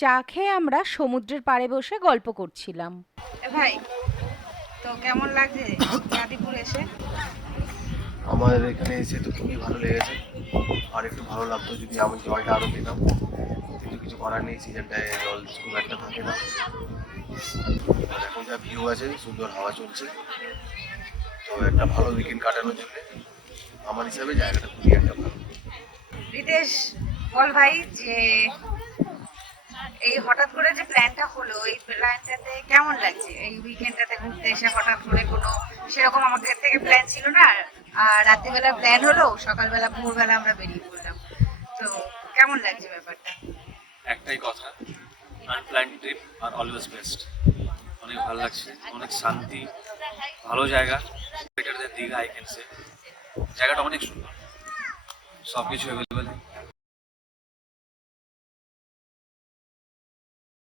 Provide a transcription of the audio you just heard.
চা খেয়ে আমরা সমুদ্রের পাড়ে বসে গল্প করছিলাম। ভাই, তো কেমন লাগছে চাঁদিপুর এসে? আমার এখানে এসে তো খুবই ভালো লেগেছে। আর একটু ভালো লাগতো যদি আমি জলটা আরও পেতাম, কিন্তু কিছু করার নেই, সিজনটায় জল খুব একটা থাকে না। আর এখন যা ভিউ আছে, সুন্দর হাওয়া চলছে, তো একটা ভালো উইকেন্ড কাটানোর জন্য আমার হিসাবে জায়গাটা খুবই একটা ভালো। রিতেশ, বল ভাই যে এই হঠাৎ করে যে প্ল্যানটা হলো, এই প্ল্যানটাতে কেমন লাগছে? এই উইকেন্ডটাতে ঘুরতে এসে হঠাৎ করে কোনো সেরকম আমাদের থেকে প্ল্যান ছিল না, আর রাত্রিবেলা প্ল্যান হলো, সকালবেলা ভোরবেলা আমরা বেরিয়ে পড়লাম। তো কেমন লাগছে ব্যাপারটা? একটাই কথা, unplanned trip are always best. অনেক ভালো লাগছে, অনেক শান্তি, ভালো জায়গা, better then Digha I can say. জায়গাটা অনেক সুন্দর, সব কিছু অ্যাভেলেবেল,